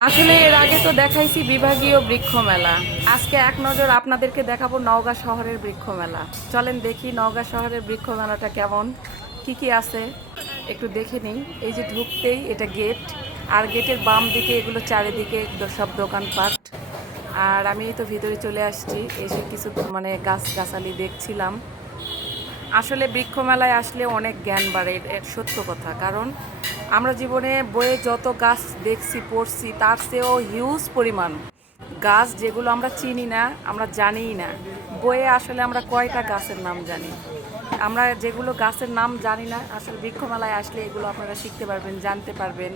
আসলে এর আগে তো দেখাইছি বিভাগীয় বৃক্ষ মেলা আজকে এক নজর আপনাদেরকে দেখাবো নওগাঁ শহরের বৃক্ষ মেলা চলেন দেখি নওগাঁ শহরের বৃক্ষ মেলাটা কেমন, কি কি আছে, একটু দেখে নিই। এই যে ঢুকতেই এটা গেট, আর গেটের বাম দিকে এগুলো চারিদিকে সব দোকানপাট। আর আমি তো ভিতরে চলে আসছি, এসে কিছু মানে গাছ গাছালি দেখছিলাম। আসলে বৃক্ষমেলায় আসলে অনেক জ্ঞান বাড়ে এর- সত্য কথা। কারণ আমরা জীবনে বইয়ে যত গাছ দেখছি পড়ছি তার চেয়েও হিউজ পরিমাণ গাছ যেগুলো আমরা চিনি না আমরা জানিই না। বইয়ে আসলে আমরা কয়টা গাছের নাম জানি? আমরা যেগুলো গাছের নাম জানি না আসলে বৃক্ষমেলায় আসলে এগুলো আপনারা শিখতে পারবেন জানতে পারবেন।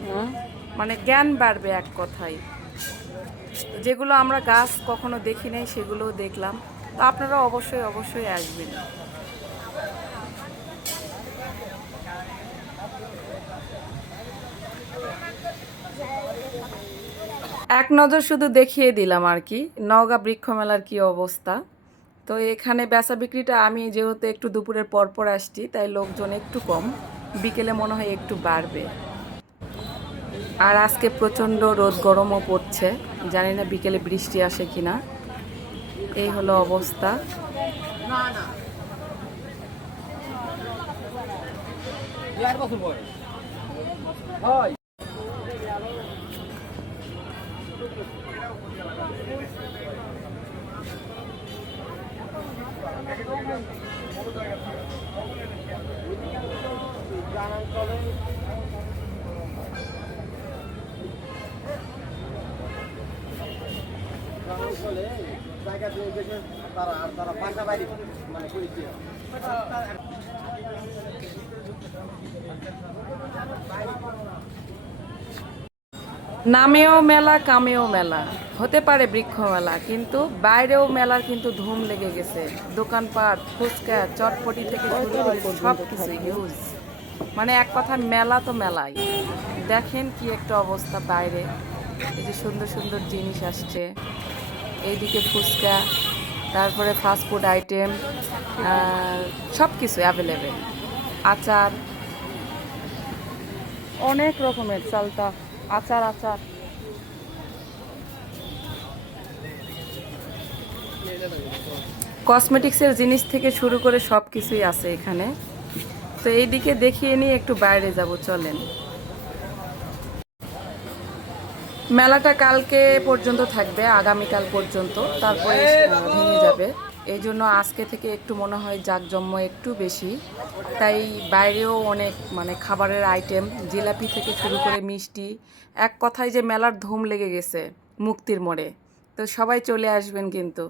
মানে জ্ঞান বাড়বে এক কথায়। যেগুলো আমরা গাছ কখনো দেখি নাই সেগুলোও দেখলাম। তো আপনারা অবশ্যই অবশ্যই আসবেন। এক নজর শুধু দেখিয়ে দিলাম আর কি। নওগাঁ বৃক্ষ মেলার কি অবস্থা? তো এখানে বেচা বিক্রিটা আমি যেহেতু একটু দুপুরের পর পর আসছি, তাই লোকজন একটু কম, বিকেলে মনে হয় একটু বাড়বে। আর আজকে প্রচণ্ড রোদ গরমও পড়ছে, জানি না বিকেলে বৃষ্টি আসে কি না এই হলো অবস্থা। জায়গা দিয়ে। দেখে তারা আর তারা বাসা বাড়ি মানে করেছে নামেও মেলা, কামেও মেলা। হতে পারে বৃক্ষ মেলা কিন্তু বাইরেও মেলার কিন্তু ধুম লেগে গেছে। দোকানপাট, ফুচকা, চটপটি থেকে সব কিছু হিউজ মানে এক কথা, মেলা তো মেলাই। দেখেন কি একটা অবস্থা বাইরে। এই যে সুন্দর সুন্দর জিনিস আসছে। এইদিকে ফুচকা, তারপরে ফাস্টফুড আইটেম সব কিছু অ্যাভেলেবেল আচার, অনেক রকমের চালতা আচার আচার। কসমেটিক্সের জিনিস থেকে শুরু করে সব কিছুই আছে এখানে। তো এইদিকে দেখিয়ে নিয়ে একটু বাইরে যাব, চলেন। মেলাটা কালকে পর্যন্ত থাকবে, আগামীকাল পর্যন্ত। তারপরে ভেঙে যাবে। এই জন্য আজকে থেকে একটু মনে হয় জাকজম্য একটু বেশি। তাই বাইরেও অনেক মানে খাবারের আইটেম জিলাপি থেকে শুরু করে মিষ্টি, এক কথায় যে মেলার ধুম লেগে গেছে মুক্তির মোড়ে। তো সবাই চলে আসবেন কিন্তু।